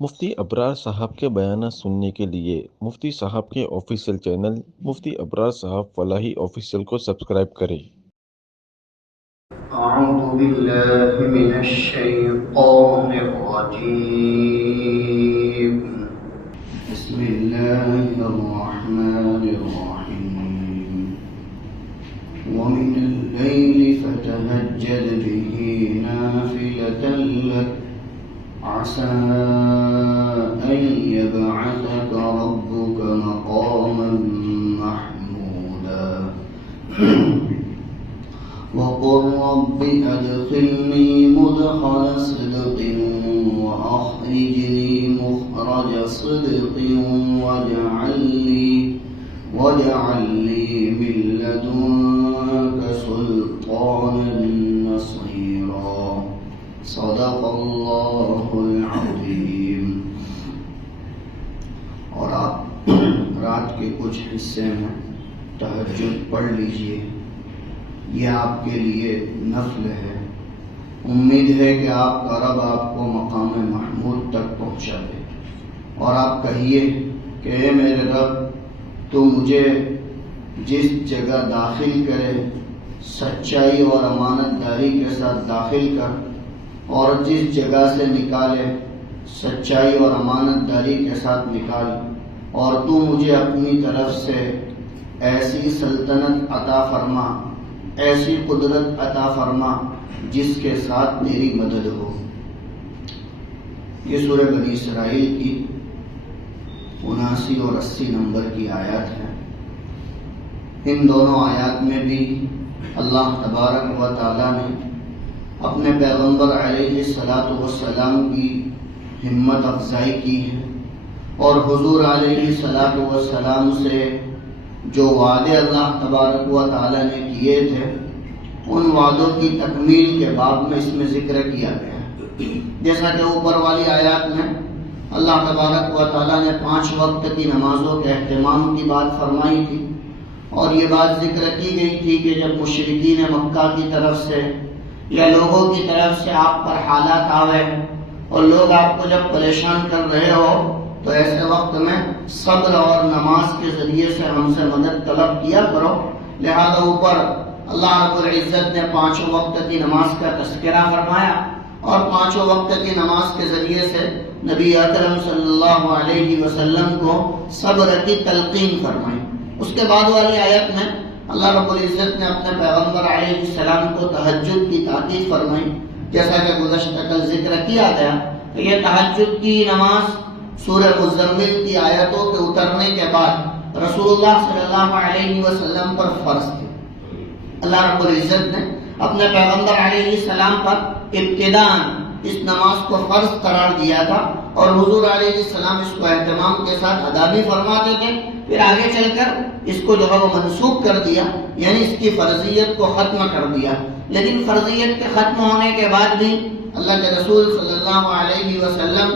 مفتی ابرار صاحب کے بیانات سننے کے لیے مفتی صاحب کے آفیشیل چینل مفتی ابرار صاحب فلاحی آفیشیل کو سبسکرائب کریں۔ اعوذ باللہ من الشیطان الرجیم بسم اللہ الرحمن الرحیم ومن الليل فتهجد به نافلة لك عسى أن يبعثك ربك مقاما محمودا وقل رب أدخلني مدخل صدق وأخرجني مخرج صدق واجعل لي من لدنك سلطانا نصيرا صدق اللہ العظیم۔ اور آپ رات کے کچھ حصے میں تہجد پڑھ لیجئے، یہ آپ کے لیے نفل ہے۔ امید ہے کہ آپ کا رب آپ کو مقام محمود تک پہنچا دے، اور آپ کہیے کہ اے میرے رب، تو مجھے جس جگہ داخل کرے سچائی اور امانت داری کے ساتھ داخل کر، اور جس جگہ سے نکالے سچائی اور امانت داری کے ساتھ نکال، اور تو مجھے اپنی طرف سے ایسی سلطنت عطا فرما، ایسی قدرت عطا فرما جس کے ساتھ تیری مدد ہو۔ یہ سورہ بنی اسرائیل کی 79 اور 80 نمبر کی آیات ہے۔ ان دونوں آیات میں بھی اللہ تبارک و تعالی نے اپنے پیغمبر علیہ السلام کی ہمت افزائی کی ہے، اور حضور علیہ السلام سے جو وعدے اللہ تبارک و تعالی نے کیے تھے، ان وعدوں کی تکمیل کے باب میں اس میں ذکر کیا گیا ہے۔ جیسا کہ اوپر والی آیات میں اللہ تبارک و تعالی نے 5 وقت کی نمازوں کے اہتمام کی بات فرمائی تھی، اور یہ بات ذکر کی گئی تھی کہ جب مشرکین مکہ کی طرف سے یا لوگوں کی طرف سے آپ پر حالات آوے اور لوگ آپ کو جب پریشان کر رہے ہو، تو ایسے وقت میں صبر اور نماز کے ذریعے سے ہم سے مدد طلب کیا کرو۔ لہذا اوپر اللہ رب العزت نے 5 وقت کی نماز کا تذکرہ فرمایا، اور 5 وقت کی نماز کے ذریعے سے نبی اکرم صلی اللہ علیہ وسلم کو صبر کی تلقین فرمائی۔ اس کے بعد والی آیت میں اللہ رب العزت نے اپنے پیغمبر علیہ السلام کو تہجد کی تاکید فرمائی۔ جیسا کہ گزشتہ کل ذکر کیا گیا کہ یہ تہجد کی نماز سورہ مزمل کی آیتوں کے اترنے کے بعد رسول اللہ صلی اللہ علیہ وسلم پر فرض تھی۔ اللہ رب العزت نے اپنے پیغمبر علیہ السلام پر ابتداءً اس نماز کو فرض قرار دیا تھا، اور حضور علیہ السلام اس کو اہتمام کے ساتھ ادا بھی فرماتے تھے۔ پھر آگے چل کر اس کو جو ہے وہ منسوخ کر دیا، یعنی اس کی فرضیت کو ختم کر دیا۔ لیکن فرضیت کے ختم ہونے کے بعد بھی اللہ کے رسول صلی اللہ علیہ وسلم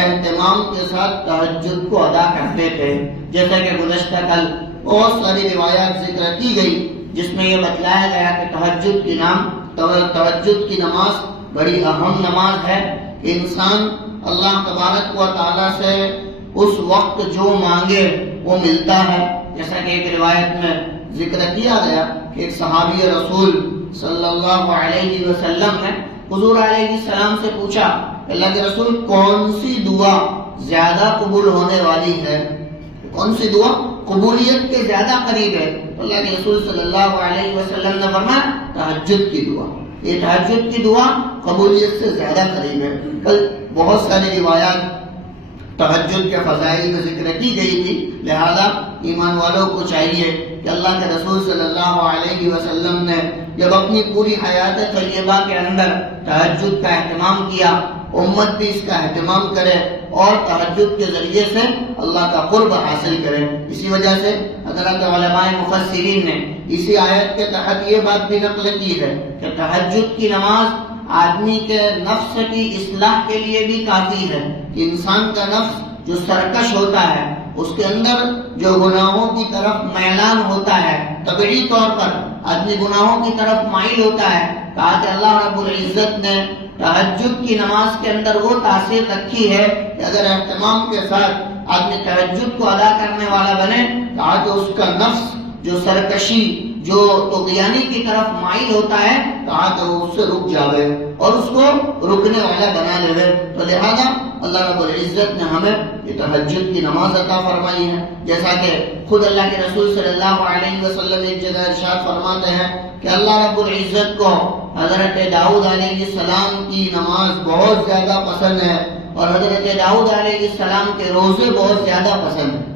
اہتمام کے ساتھ تہجد کو ادا کرتے تھے۔ جیسا کہ گزشتہ کل بہت ساری روایات ذکر کی گئی جس میں یہ بتلایا گیا کہ تہجد کی نماز بڑی اہم نماز ہے۔ انسان اللہ تبارک و تعالی سے اس وقت جو مانگے وہ ملتا ہے۔ جیسا کہ ایک روایت میں ذکر کیا گیا کہ ایک صحابی رسول صلی اللہ علیہ وسلم نے حضور علیہ السلام سے پوچھا، اللہ کے رسول کون سی دعا زیادہ قبول ہونے والی ہے، کون سی دعا قبولیت کے زیادہ قریب ہے؟ تو اللہ کے رسول صلی اللہ علیہ وسلم نے فرمایا تہجد کی دعا، یہ تہجد کی دعا قبولیت سے زیادہ قریب ہے۔ کل بہت ساری روایات تہجد کے فضائل میں ذکر کی گئی تھی، لہذا ایمان والوں کو چاہیے کہ اللہ کے رسول صلی اللہ علیہ وسلم نے جب اپنی پوری حیات طیبہ کے اندر تہجد کا اہتمام کیا، امت بھی اس کا اہتمام کرے اور تہجد کے ذریعے سے اللہ کا قرب حاصل کرے۔ اسی وجہ سے حضرات علماء مفسرین نے اسی آیت کے تحت یہ بات بھی نقل کی ہے کہ تہجد کی نماز آدمی کے نفس کی اصلاح کے لیے بھی کافی ہے، کہ انسان کا نفس جو سرکش ہوتا ہے، اس کے اندر جو گناہوں کی طرف میلان ہوتا ہے، طبعی طور پر آدمی گناہوں کی طرف مائل ہوتا ہے، کہا کہ اللہ رب العزت نے تہجد کی نماز کے اندر وہ تاثیر رکھی ہے کہ اگر اہتمام کے ساتھ آدمی تہجد کو ادا کرنے والا بنے کہا کہ اس کا نفس جو سرکشی جو طغیانی کی طرف مائل ہوتا ہے کہا کہ وہ اس سے رک جاوے اور اس کو رکنے والا بنا لے. تو لہذا اللہ رب العزت نے ہمیں یہ تہجد کی نماز عطا فرمائی ہے. جیسا کہ خود اللہ کے رسول صلی اللہ علیہ وسلم ایک جگہ ارشاد فرماتے ہیں کہ اللہ رب العزت کو حضرت داؤد علیہ السلام کی نماز بہت زیادہ پسند ہے اور حضرت داؤد علیہ السلام کے روزے بہت زیادہ پسند ہیں.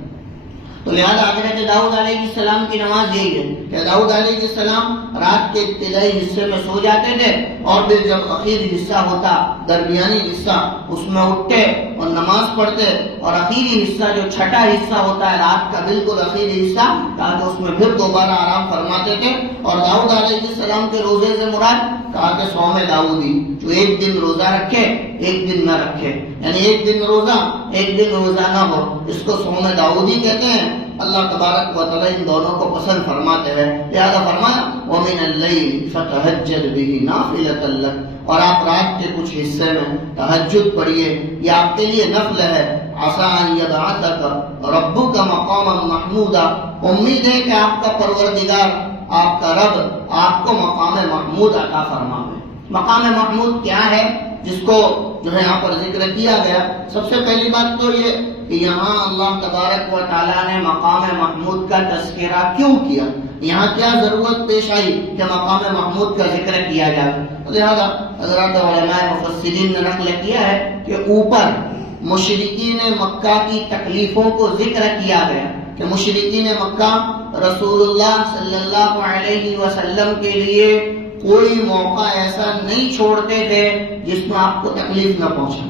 تو لہذا حضرت داؤد علیہ السلام کی نماز یہی ہے کہ داؤد علیہ السلام رات کے ابتدائی حصے میں سو جاتے تھے اور پھر جب آخری حصہ ہوتا درمیانی حصہ اس میں اٹھتے اور نماز پڑھتے اور آخری حصہ جو چھٹا حصہ ہوتا ہے رات کا بالکل آخری حصہ تاکہ اس میں پھر دوبارہ آرام فرماتے تھے. اور داؤد علیہ السلام کے روزے سے مراد کہا کہ صوم داؤدی جو ایک دن روزہ رکھے ایک دن نہ رکھے یعنی ایک دن روزہ ایک دن روزہ نہ ہو اس کو صوم داؤدی کہتے ہیں. اللہ تبارک و تعالی ان دونوں کو پسند فرماتے ہیں. لہذا فرمایا وَمِنَ اللَّيْلِ فَتَهَجَّدْ بِهِ نَافِلَةً لَكَ اور آپ رات کے کچھ حصے میں تہجد پڑھیے یہ آپ کے لیے نفل ہے. عَسَىٰ أَن يَبْعَثَكَ رَبُّكَ مَقَامًا مَحْمُودًا امید ہے کہ آپ کا پروردگار آپ کا رب آپ کو مقام محمود عطا فرمائے. مقام محمود کیا ہے جس کو جو ہے یہاں پر ذکر کیا گیا؟ سب سے پہلی بات تو یہ کہ یہاں اللہ تبارک و تعالیٰ نے مقام محمود کا تذکرہ کیوں کیا, یہاں کیا ضرورت پیش آئی کہ مقام محمود کا ذکر کیا جائے. لہذا حضرات علماء مفسرین نے نقل کیا ہے کہ اوپر مشرکین مکہ کی تکلیفوں کو ذکر کیا گیا کہ مشرکین مکہ رسول اللہ صلی اللہ علیہ وسلم کے لیے کوئی موقع ایسا نہیں چھوڑتے تھے جس میں آپ کو تکلیف نہ پہنچے,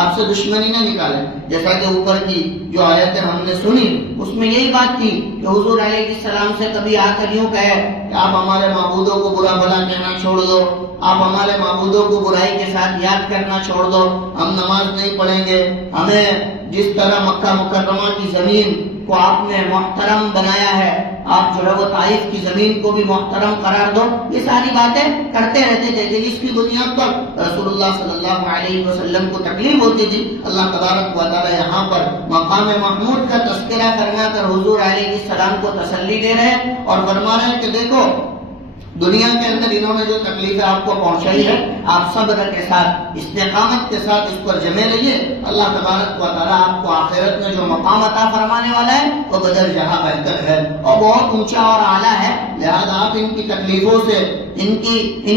آپ سے دشمنی نہ نکالے. جیسا کہ اوپر کی جو آیتیں ہم نے سنی اس میں یہی بات تھی کہ حضور علیہ السلام سے کبھی آ کر یوں کہے کہ آپ ہمارے معبودوں کو برا بھلا کہنا چھوڑ دو, آپ ہمارے معبودوں کو برائی کے ساتھ یاد کرنا چھوڑ دو, ہم نماز نہیں پڑھیں گے, ہمیں جس طرح مکہ مکرمہ کی زمین کو آپ نے محترم بنایا ہے آپ جو ہے وہ طائف کی زمین کو بھی محترم قرار دو. یہ ساری باتیں کرتے رہتے تھے کہ جس کی بنیاد پر رسول اللہ صلی اللہ علیہ وسلم کو تکلیف ہوتی تھی. اللہ تبارک و تعالی یہاں پر مقام محمود کا تذکرہ فرما کر حضور علیہ السلام کو تسلی دے رہے ہیں اور فرما رہے ہیں کہ دیکھو دنیا کے اندر انہوں نے جو تکلیفیں آپ کو پہنچائی ہے آپ صبر کے ساتھ استقامت کے ساتھ اس پر جمے رہیے. اللہ تبارک و تعالیٰ آپ کو آخرت میں جو مقام عطا فرمانے والا ہے وہ بدل جہاں بہتر ہے اور بہت اونچا اور اعلیٰ ہے. لہذا آپ ان کی تکلیفوں سے ان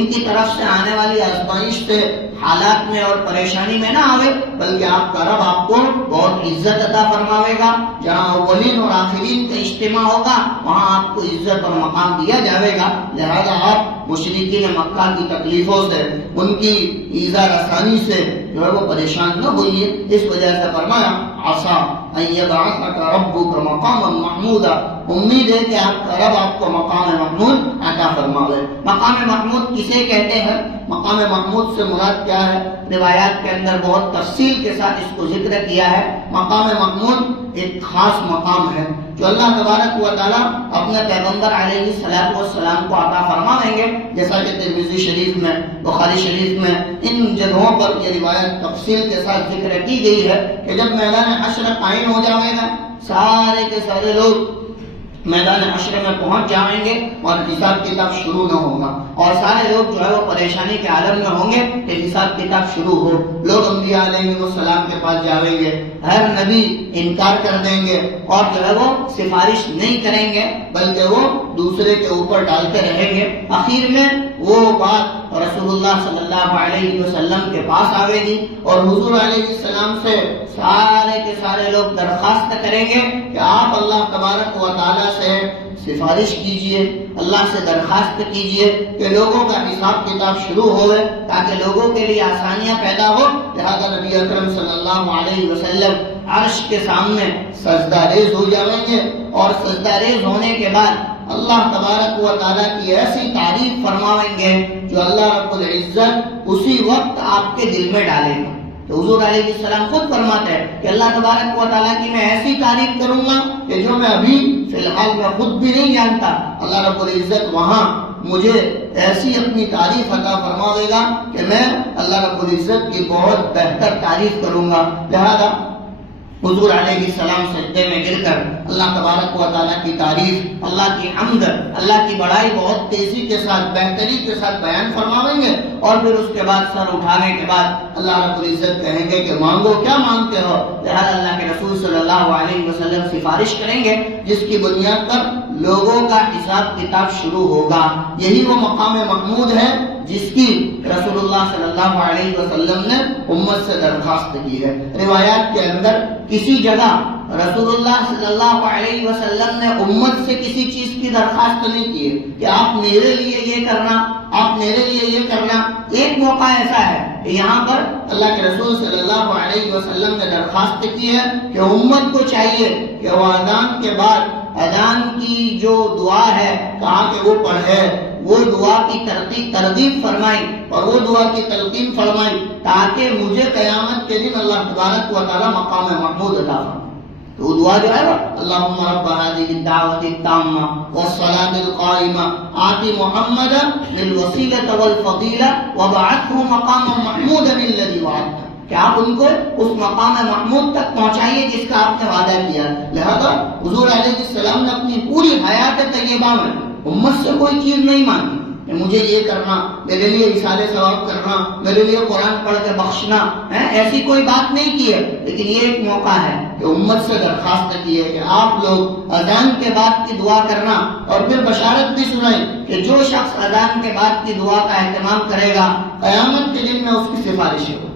کی طرف سے آنے والی آزمائش سے حالات میں اور پریشانی میں نہ آوے بلکہ آپ کا رب آپ کو بہت عزت عطا فرماوے گا. جہاں اولین اور آخرین کا اجتماع ہوگا وہاں آپ کو عزت اور مقام دیا جاوے گا. لہذا آپ مشرکین مکہ کی تکلیفوں سے ان کی ایذا رسانی سے جو ہے وہ پریشان نہ ہوئیے. اس وجہ سے فرمایا عسیٰ ان یبعثک ربک مقاما محمودا امید ہے کہ آپ کا رب آپ کو مقام محمود عطا فرماوے. مقام محمود کسے کہتے ہیں؟ مقام محمود سے مراد کیا ہے؟ روایات کے اندر بہت تفصیل کے ساتھ اس کو ذکر کیا ہے. مقام محمود ایک خاص مقام ہے جو اللہ تبارک و تعالیٰ اپنے پیغمبر علیہ السلام کو عطا فرمائیں گے. جیسا کہ ترمذی شریف میں بخاری شریف میں ان جگہوں پر یہ روایت تفصیل کے ساتھ ذکر کی گئی ہے کہ جب میدان حشر قائم ہو جائے گا سارے کے سارے لوگ میدان حشر میں پہنچ جائیں گے اور حساب کتاب شروع نہ ہوگا اور سارے لوگ جو ہے وہ پریشانی کے عالم میں ہوں گے کہ حساب کتاب شروع ہو. لوگ انبیاء علیہ السلام کے پاس جائیں گے, ہر نبی انکار کر دیں گے اور جو ہے وہ سفارش نہیں کریں گے بلکہ وہ دوسرے کے اوپر ڈالتے رہیں گے. آخر میں وہ بات رسول اللہ صلی اللہ علیہ وسلم کے پاس آوے گی اور حضور علیہ السلام سے سارے کے سارے لوگ درخواست کریں گے کہ آپ اللہ تبارک و تعالیٰ سے سفارش کیجئے, اللہ سے درخواست کیجئے کہ لوگوں کا حساب کتاب شروع ہوئے تاکہ لوگوں کے لیے آسانیاں پیدا ہو. لہذا نبی اکرم صلی اللہ علیہ وسلم عرش کے سامنے سجدہ ریز ہو جائیں گے اور سجدہ ریز ہونے کے بعد اللہ تبارک و تعالیٰ کی ایسی تعریف فرمائیں گے جو اللہ رب العزت اسی وقت آپ کے دل میں ڈالے گا. تو حضور علیہ السلام خود فرماتے ہیں کہ اللہ تبارک و تعالیٰ کی میں ایسی تعریف کروں گا کہ جو میں ابھی فی الحال میں خود بھی نہیں جانتا. اللہ رب العزت وہاں مجھے ایسی اپنی تعریف عطا فرماوے گا کہ میں اللہ رب العزت کی بہت بہتر تعریف کروں گا۔ لہذا حضور علیہ السلام سجدے میں گر کر اللہ تبارک و تعالیٰ کی تعریف، اللہ کی حمد، اللہ کی بڑائی بہت تیزی کے ساتھ، بہتری کے ساتھ بیان فرماویں گے، اور پھر اس کے بعد سر اٹھانے کے بعد اللہ رب العزت کہیں گے کہ مانگو کیا مانگتے ہو۔ لہذا اللہ کے رسول صلی اللہ علیہ وسلم سفارش کریں گے جس کی بنیاد پر لوگوں کا حساب کتاب شروع ہوگا۔ یہی وہ مقام محمود ہے جس کی رسول اللہ صلی اللہ علیہ وسلم نے امت سے درخواست کی ہے۔ روایات کے اندر کسی جگہ رسول اللہ صلی اللہ علیہ وسلم نے امت سے کسی چیز کی درخواست نہیں کی ہے کہ آپ میرے لیے یہ کرنا، آپ میرے لیے یہ کرنا۔ ایک موقع ایسا ہے کہ یہاں پر اللہ کے رسول صلی اللہ علیہ وسلم نے درخواست کی ہے کہ امت کو چاہیے کہ وہ اذان کے بعد اذان کی جو دعا ہے کہا کہ وہ پڑھے، وہ دعا کی ترغیب فرمائی اور وہ دعا کی تلقین فرمائی تاکہ مجھے قیامت کے دن اللہ تبارک و تعالی مقام محمود عطا فرمائے۔ تو وہ دعا جو ہے اللہم رب هذه الدعوة التامة والصلاة القائمة آت محمدا للوسیلة والفضیلہ وابعثه مقاما محمودا الذی وعدته، کہ آپ ان کو اس مقام محمود تک پہنچائیے جس کا آپ نے وعدہ کیا۔ لہذا حضور علیہ السلام نے اپنی پوری حیات طیبہ میں امت سے کوئی چیز نہیں مانگی کہ مجھے یہ کرنا، میرے لیے اِیصال ثواب کرنا، میرے لیے قرآن پڑھ کے بخشنا، ایسی کوئی بات نہیں کی ہے۔ لیکن یہ ایک موقع ہے کہ امت سے درخواست کی ہے کہ آپ لوگ اذان کے بعد کی دعا کرنا، اور پھر بشارت بھی سنائیں کہ جو شخص اذان کے بعد کی دعا کا اہتمام کرے گا قیامت کے دن میں اس کی سفارش ہوگی،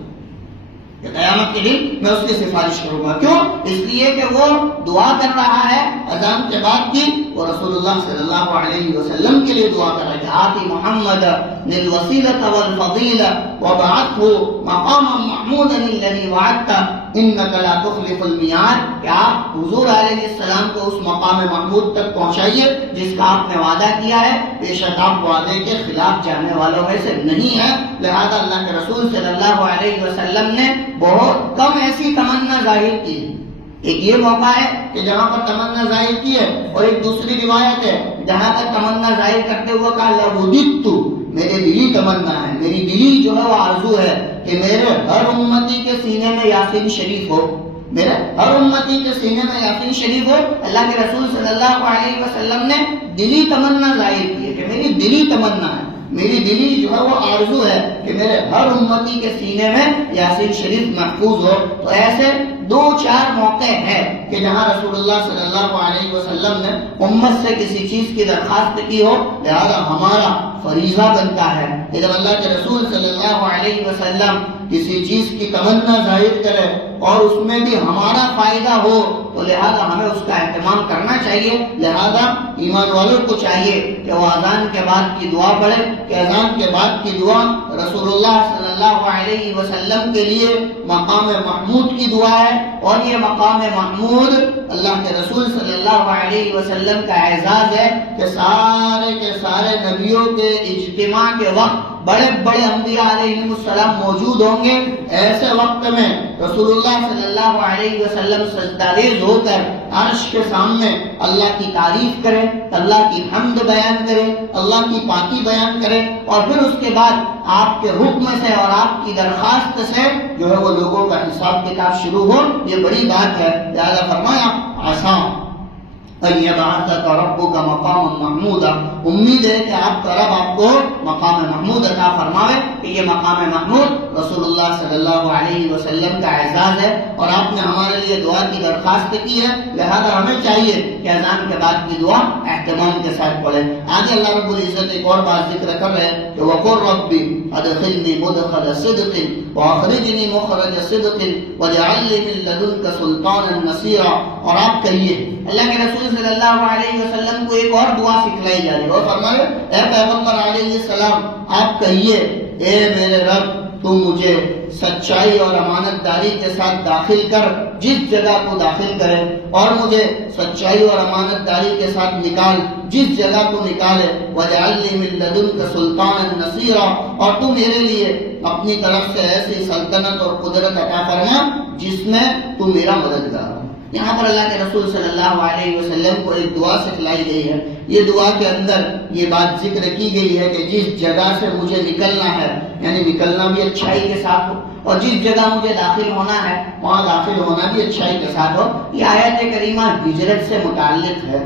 کہ قیامت کے دن میں اس کی سفارش کروں گا۔ کیوں؟ اس لیے کہ وہ دعا کر رہا ہے اذان کے بعد کی، وہ رسول اللہ صلی اللہ علیہ وسلم کے لیے دعا کر رہا ہے کہ آتی محمد للوسیلة والفضیلہ وابعثه مقاما محمودا الذی وعدته انک لا تخلف المیعاد، کہ آپ حضور علیہ السلام کو اس مقام محمود تک پہنچائیے جس کا آپ نے وعدہ کیا ہے، بے شک آپ وعدے کے خلاف جانے والوں میں سے نہیں ہے۔ لہذا اللہ کے رسول صلی اللہ علیہ وسلم نے بہت کم ایسی تمنا ظاہر کی۔ ایک یہ موقع ہے کہ جہاں پر تمنا ظاہر کی ہے، اور ایک دوسری روایت ہے جہاں پر تمنا ظاہر کرتے ہوئے کہا لوددت، میرے دلی تمنا ہے، میری دلی جو ہے وہ آرزو ہے کہ میرے ہر امتی کے سینے میں یاسین شریف ہو، میرے ہر امتی کے سینے میں یاسین شریف ہو۔ اللہ کے رسول صلی اللہ علیہ وسلم نے دلی تمنا ظاہر کی ہے کہ میری دلی تمنا ہے، میری دلی جو ہے وہ آرزو ہے کہ میرے ہر امتی کے سینے میں یاسین شریف محفوظ ہو۔ تو ایسے دو چار موقع ہیں کہ جہاں رسول اللہ صلی اللہ علیہ وسلم نے امت سے کسی چیز کی درخواست کی ہو، لہذا ہمارا فریضہ بنتا ہے کہ جب اللہ کے رسول صلی اللہ علیہ وسلم کسی چیز کی تمنا ظاہر کرے اور اس میں بھی ہمارا فائدہ ہو تو لہذا ہمیں اس کا اہتمام کرنا چاہیے۔ لہذا ایمان والوں کو چاہیے کہ وہ اذان کے بعد کی دعا پڑھے، کہ اذان کے بعد کی دعا رسول اللہ صلی اللہ علیہ وسلم کے لیے مقام محمود کی دعا ہے، اور یہ مقام محمود اللہ کے رسول صلی اللہ علیہ وسلم کا اعزاز ہے کہ سارے کے سارے نبیوں کے اجتماع کے وقت بڑے بڑے انبیاء علیہ السلام موجود ہوں گے، ایسے وقت میں رسول اللہ صلی اللہ علیہ وسلم سجدہ ریز ہو کر عرش کے سامنے اللہ کی تعریف کرے، اللہ کی حمد بیان کرے، اللہ کی پاکی بیان کرے، اور پھر اس کے بعد آپ کے حکم سے اور آپ کی درخواست سے جو ہے وہ لوگوں کا حساب کتاب شروع ہو۔ یہ بڑی بات ہے، لہذا فرمایا آسان یبعثک ربک مقام محمودا، امید ہے کہ آپ کا رب آپ کو مقام محمود عطا فرمائے، کہ یہ مقام محمود رسول اللہ صلی اللہ علیہ وسلم کا اعزاز ہے، اور آپ نے ہمارے لیے دعا کی درخواست کی ہے، لہذا ہمیں چاہیے کہ اذان کے بعد کی دعا اہتمام کے ساتھ پڑھیں۔ آگے اللہ رب العزت ایک اور بات ذکر کر رہے ہیں کہ وقل ربی ادخلنی مدخل صدق واخرجنی مخرج صدق واجعل لی من لدنک سلطانا نصیرا، اور آپ کہیے، اللہ کے رسول صلی اللہ علیہ وسلم کو ایک اور دعا سکھلائی جا رہی ہے، اور فرمائے اے پیغمبر علیہ السلام آپ کہیے اے میرے رب تو مجھے سچائی اور امانت داری کے ساتھ داخل کر جس جگہ کو داخل کرے، اور مجھے سچائی اور امانت داری کے ساتھ نکال جس جگہ کو نکالے، وَجَعَلْ لِي مِن لَّدُنْكَ سُلْطَانًا نَصِيرًا، اور تو میرے لیے اپنی طرف سے ایسی سلطنت اور قدرت عطا فرما جس میں تو میرا مددگار ہو۔ یہاں پر اللہ کے رسول صلی اللہ علیہ وسلم کو ایک دعا سکھلائی گئی ہے. یہ دعا کے اندر یہ بات ذکر کی گئی ہے کہ جس جگہ سے مجھے نکلنا ہے، یعنی نکلنا بھی اچھائی کے ساتھ ہو، اور جس جگہ مجھے داخل ہونا ہے وہاں داخل ہونا بھی اچھائی کے ساتھ ہو. یہ آیت کریمہ ہجرت سے متعلق ہے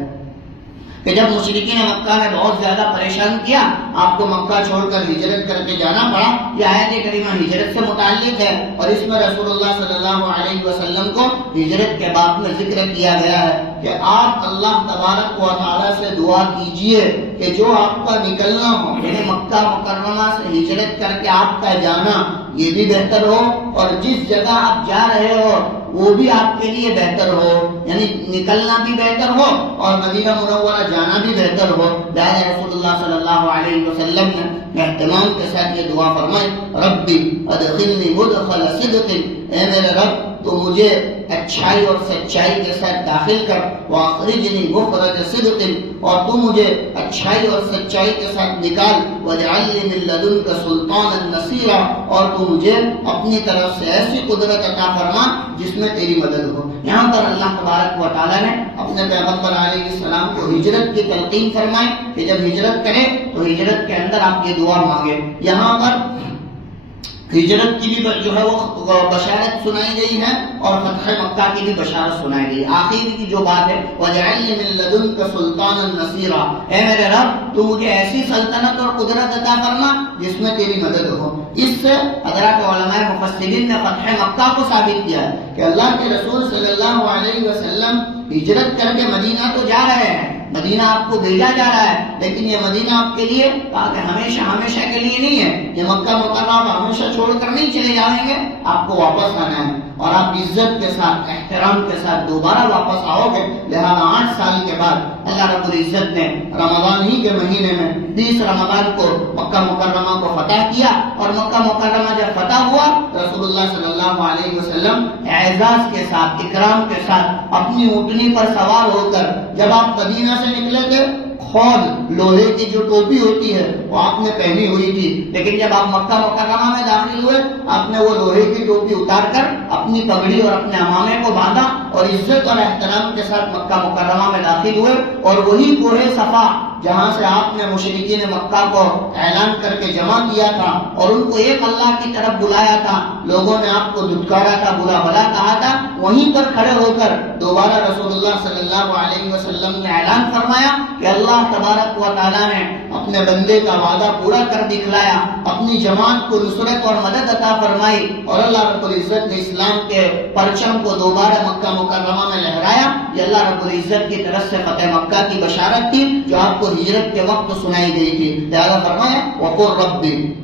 کہ جب مشرکین مکہ نے بہت زیادہ پریشان کیا، آپ کو مکہ چھوڑ کر ہجرت کر کے جانا پڑا. یہ آیت کریمہ ہجرت سے متعلق ہے، اور اس میں رسول اللہ صلی اللہ علیہ وسلم کو ہجرت کے بعد میں ذکر کیا گیا ہے کہ آپ اللہ تبارک و تعالیٰ سے دعا کیجئے کہ جو آپ کا نکلنا ہو، یعنی مکہ مکرمہ سے ہجرت کر کے آپ کا جانا یہ بھی بہتر ہو، اور جس جگہ آپ جا رہے ہو وہ بھی آپ کے لیے بہتر ہو، یعنی نکلنا بھی بہتر ہو اور مدینہ منورہ جانا بھی بہتر ہو. لہذا رسول اللہ صلی اللہ علیہ وسلم نے اہتمام کے ساتھ یہ دعا فرمائی، ربی ادخلنی مدخل صدق، اے میرے رب تو مجھے اچھائی اور سچائی کے ساتھ داخل کر، واخرجنی مخرج صدق، اور تو مجھے اچھائی اور سچائی کے ساتھ نکال، واجعل لی من لدنک سلطانا نصیرا، اور تو مجھے اپنی طرف سے ایسی قدرت عطا فرما جس میں تیری مدد ہو. یہاں پر اللہ تبارک و تعالیٰ نے اپنے پیغمبر علیہ السلام کو ہجرت کی تلقین فرمائی کہ جب ہجرت کرے تو ہجرت کے اندر آپ یہ دعا مانگے. یہاں پر ہجرت کی بھی جو ہے وہ بشارت سنائی گئی ہے اور فتح مکہ کی بھی بشارت سنائی گئی. آخر کی جو بات ہے وَجَعَلْنِ مِن لَّدُنْكَ سُلْطَانًا نَصِيرًا، اے میرے رب تو مجھے ایسی سلطنت اور قدرت عطا فرما جس میں تیری مدد ہو. اس سے حضرات علماء مفسرین نے فتح مکہ کو ثابت کیا ہے کہ اللہ کے رسول صلی اللہ علیہ وسلم ہجرت کر کے مدینہ تو جا رہے ہیں، مدینہ آپ کو بھیجا جا رہا ہے، لیکن یہ مدینہ آپ کے لیے ہمیشہ ہمیشہ کے لیے نہیں ہے. یہ مکہ مکرمہ ہمیشہ چھوڑ کر نہیں چلے جائیں گے، آپ کو واپس آنا ہے اور آپ عزت کے ساتھ احترام کے ساتھ دوبارہ واپس آؤ گے. لہذا 8 سال کے بعد اللہ رب العزت نے رمضان ہی کے مہینے میں 20 رمضان کو مکہ مکرمہ کو فتح کیا، اور مکہ مکرمہ جب فتح ہوا رسول اللہ صلی اللہ علیہ وسلم اعزاز کے ساتھ اکرام کے ساتھ اپنی اونٹنی پر سوار ہو کر جب آپ مدینہ سے نکلے تھے، خود لوہے کی جو ٹوپی ہوتی ہے وہ آپ نے پہنی ہوئی تھی، لیکن جب آپ مکہ مکرمہ میں داخل ہوئے آپ نے وہ لوہے کی ٹوپی اتار کر اپنی پگڑی اور اپنے عمامے کو باندھا اور عزت اور احترام کے ساتھ مکہ مکرمہ میں داخل ہوئے. اور وہی کوہ صفا جہاں سے آپ نے مشرکین مکہ کو اعلان کر کے جمع کیا تھا اور ان کو ایک اللہ کی طرف بلایا تھا، لوگوں نے آپ کو دھتکارا تھا، برا بھلا کہا تھا، وہیں پر کھڑے ہو کر دوبارہ رسول اللہ صلی اللہ علیہ وسلم نے اعلان فرمایا کہ اللہ تبارک و تعالیٰ نے اپنے بندے کا وعدہ پورا کر دکھلایا، اپنی جماعت کو نصرت اور مدد عطا فرمائی، اور اللہ رب العزت نے اسلام کے پرچم کو دوبارہ مکہ مکرمہ میں لہرایا. یہ اللہ رب العزت کی طرف سے فتح مکہ کی بشارت تھی جو آپ کو ہجرت کے وقت سنائی گئی تھی. لہذا فرمایا وَقُلْ رَبِّ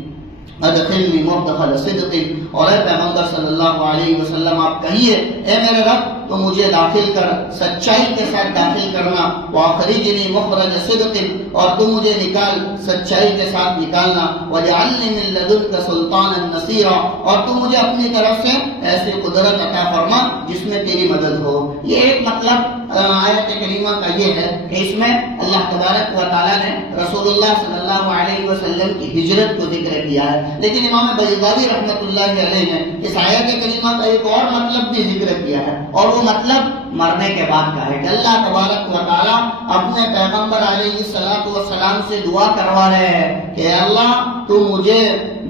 ادخلنی مدخل صدق، اور اے پیغمبر صلی اللہ علیہ وسلم آپ کہیے اے میرے رب تو مجھے داخل کر، سچائی کے ساتھ داخل کرنا، واخرجنی مخرج صدق، اور تو مجھے نکال، سچائی کے ساتھ نکالنا، وجعلنی من لدنک سلطانا نصیرا، اور تو مجھے اپنی طرف سے ایسی قدرت عطا فرما جس میں تیری مدد ہو. یہ ایک مطلب آیت کریمہ کا یہ ہے کہ اس میں اللہ تبارک و تعالیٰ نے رسول اللہ صلی اللہ علیہ وسلم کی ہجرت کو ذکر کیا ہے. لیکن امام بیضاوی رحمۃ اللہ علیہ نے اس آیت کریمہ کا ایک اور مطلب بھی ذکر کیا ہے، اور وہ مطلب مرنے کے بعد کا ہے کہ اللہ تبارک و تعالیٰ اپنے پیغمبر علیہ السلام سے دعا کروا رہے ہیں کہ اللہ تو مجھے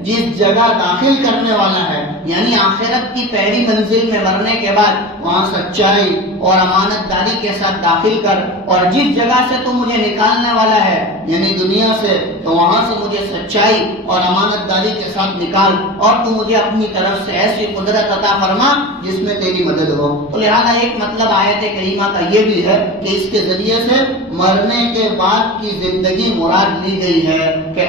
جس جگہ داخل کرنے والا ہے، یعنی آخرت کی پہلی منزل میں مرنے کے بعد وہاں سچائی اور امانت داری کے ساتھ داخل کر، اور جس جگہ سے تو مجھے نکالنے والا ہے یعنی دنیا سے، تو وہاں سے مجھے سچائی اور امانت داری کے ساتھ نکال، اور تو مجھے اپنی طرف سے ایسی قدرت عطا فرما جس میں تیری مدد ہو. تو لہذا ایک مطلب آیت کریمہ کا یہ بھی ہے کہ اس کے ذریعے سے مرنے کے بعد کی زندگی مراد لی گئی ہے کہ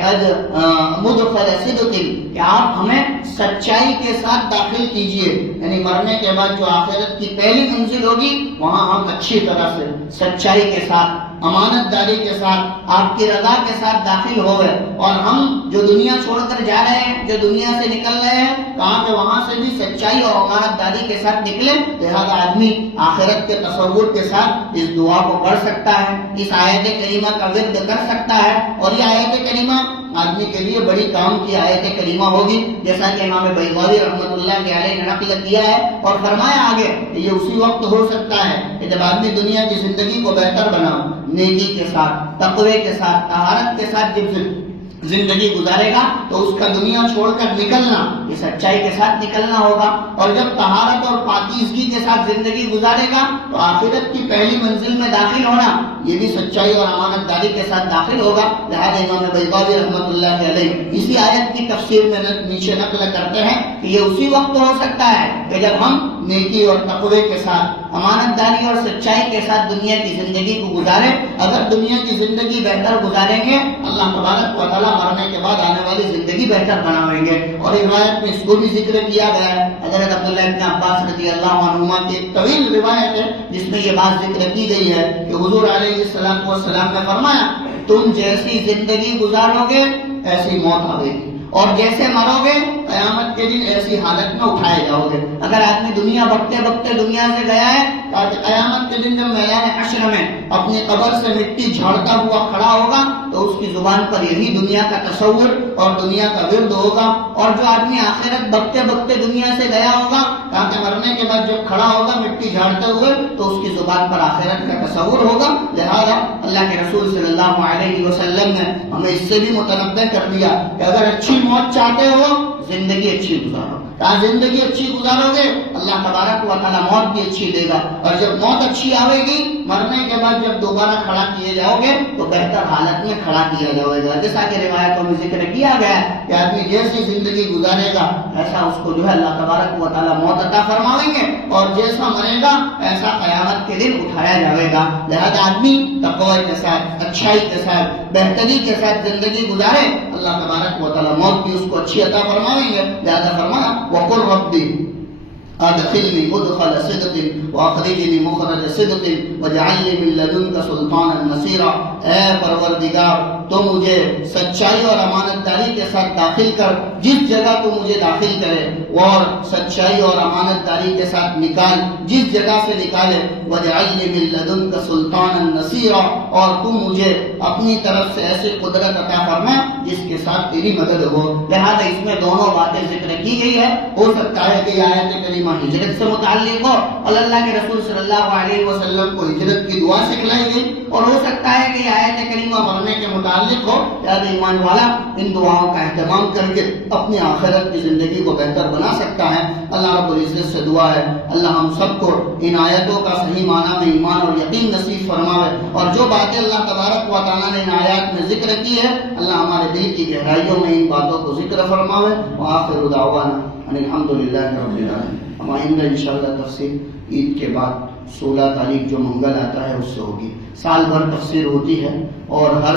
مدخل صدق، کہ آپ ہمیں سچائی کے ساتھ داخل کیجئے، یعنی مرنے کے بعد جو آخرت کی پہلی منزل ہوگی وہاں ہم اچھی طرح سے سچائی کے ساتھ امانت داری کے ساتھ آپ کی رضا کے ساتھ داخل ہوئے، اور ہم جو دنیا چھوڑ کر جا رہے ہیں، جو دنیا سے نکل رہے ہیں، کہاں پہ وہاں سے بھی سچائی اور امانت داری کے ساتھ نکلے. لہذا آدمی آخرت کے تصور کے ساتھ اس دعا کو پڑھ سکتا ہے، اس آیت کریمہ کا ورد کر سکتا ہے. اور یہ آیت کریمہ آدمی کے لیے بڑی کام کی آیت کریمہ ہوگی، جیسا کہ امام بیضاوی رحمۃ اللہ علیہ نے نقل کیا ہے اور فرمایا آگے کہ یہ اسی وقت ہو سکتا ہے کہ جب آدمی دنیا کی زندگی کو بہتر بنا، نیکی کے ساتھ، تقوی کے ساتھ، طہارت کے ساتھ جب زندگی گزارے گا تو اس کا دنیا چھوڑ کر نکلنا یہ سچائی کے ساتھ نکلنا ہوگا، اور جب طہارت اور پاکیزگی کے ساتھ زندگی گزارے گا تو آخرت کی پہلی منزل میں داخل ہونا یہ بھی سچائی اور امانت داری کے ساتھ داخل ہوگا۔ لہذا امام بیضاوی رحمۃ اللہ علیہ اسی آیت کی تفسیر میں نیچے نقل کرتے ہیں کہ یہ اسی وقت ہو سکتا ہے کہ جب ہم نیکی اور تقوی کے ساتھ، امانت داری اور سچائی کے ساتھ دنیا کی زندگی کو گزاریں۔ اگر دنیا کی زندگی بہتر گزاریں گے اللہ تبارک و تعالیٰ مرنے کے بعد آنے والی زندگی بہتر بنائیں گے۔ اور روایت میں اس کو بھی ذکر کیا گیا ہے، حضرت عبداللہ ابن عباس رضی اللہ عنہما کی ایک طویل روایت ہے جس میں یہ بات ذکر کی گئی ہے کہ حضور علیہ السلام نے فرمایا تم جیسی زندگی گزارو گے ایسی موت آئے گی، اور جیسے مرو گے قیامت کے دن ایسی حالت میں اٹھائے جاؤ گے۔ اگر آدمی دنیا بھگتے بھگتے دنیا سے گیا ہے تاکہ قیامت کے دن جب میدان حشر میں اپنی قبر سے مٹی جھاڑتا ہوا کھڑا ہوگا تو اس کی زبان پر یہی دنیا کا تصور اور دنیا کا ورد ہوگا، اور جو آدمی آخرت بھگتے بھگتے دنیا سے گیا ہوگا تاکہ مرنے کے بعد جب کھڑا ہوگا مٹی جھاڑتے ہوئے تو اس کی زبان پر آخرت کا تصور ہوگا۔ لہذا اللہ کے رسول صلی اللہ علیہ وسلم نے ہمیں اس سے بھی متنبہ کر دیا کہ اگر اچھی موت چاہتے ہو زندگی اچھی گزارو۔ کہاں زندگی اچھی گزارو گے اللہ تبارک و تعالیٰ موت بھی اچھی دے گا، اور جب موت اچھی آئے گی مرنے کے بعد جب دوبارہ کھڑا کیے جاؤ گے تو بہتر حالت میں کھڑا کیا جائے گا۔ جیسا کہ روایتوں میں ذکر کیا گیا ہے کہ آدمی جیسی زندگی گزارے گا ایسا اس کو جو ہے اللہ تبارک و تعالیٰ موت عطا فرمائیں گے، اور جیسا مرے گا ایسا قیامت کے دن اٹھایا جائے گا۔ لہذا آدمی تقوی کے ساتھ، اچھائی کے ساتھ، بہتری کے ساتھ زندگی گزارے اللہ تبارک و تعالیٰ موت بھی اس کو اچھی عطا فرمائیں گے۔ لہذا فرمایا وقل ربی ادخلنی مدخل صدق واخرجنی مخرج صدق واجعل لي من لدنك سلطانا نصيرا، اے پروردگار تو مجھے سچائی اور امانت داری کے ساتھ داخل کر، جس جگہ تو مجھے داخل کرے، اور سچائی اور امانت داری کے ساتھ نکال جس جگہ سے نکالے، واجعل لي من لدنك سلطانا نصيرا، اور تو مجھے اپنی طرف سے ایسی قدرت عطا فرما جس کے ساتھ تیری مدد ہو۔ لہذا اس میں دونوں باتیں ذکر کی گئی ہے۔ ہو سکتا ہے کہ آیت کریمہ ہجرت سے متعلق ہو اور اللہ کے رسول صلی اللہ علیہ وسلم کو ہجرت کی دعا سکھلائی گئی، اور ہو سکتا ہے کہ آیت کریمہ مرنے کے متعلق ہو۔ یاد ایمان والا ان دعاؤں کا اہتمام کر کے اپنی آخرت کی زندگی کو بہتر بنا سکتا ہے۔ اللہ رب العزت سے دعا ہے اللہ ہم سب کو ان آیتوں کا صحیح معنی میں ایمان اور یقین نصیب فرمائے، اور جو باتیں اللہ تبارک و تعالیٰ نے ان آیات میں ذکر کی ہے اللہ ہمارے دل کی گہرائیوں میں ان باتوں کو ذکر فرمائے۔ وآخر دعوانا ان الحمدللہ رب العالمین۔ ہم آئندہ انشاءاللہ تفسیر عید کے بعد 16 تاریخ جو منگل آتا ہے اس سے ہوگی۔ سال بھر تفسیر ہوتی ہے، اور ہر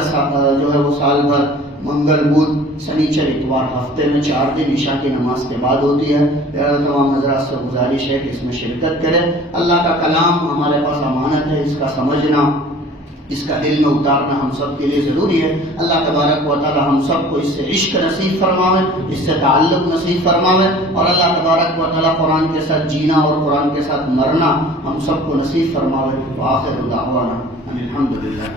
جو ہے وہ سال بھر منگل، بدھ، سنیچر، اتوار، ہفتے میں 4 دن عشاء کی نماز کے بعد ہوتی ہے۔ تمام حضرات سے گزارش ہے کہ اس میں شرکت کریں۔ اللہ کا کلام ہمارے پاس امانت ہے، اس کا سمجھنا، اس کا دل میں اتارنا ہم سب کے لیے ضروری ہے۔ اللہ تبارک و تعالی ہم سب کو اس سے عشق نصیب فرماوے، اس سے تعلق نصیب فرماوے، اور اللہ تبارک و تعالی قرآن کے ساتھ جینا اور قرآن کے ساتھ مرنا ہم سب کو نصیب فرماوے۔ وآخر دعوانا ان الحمدللہ۔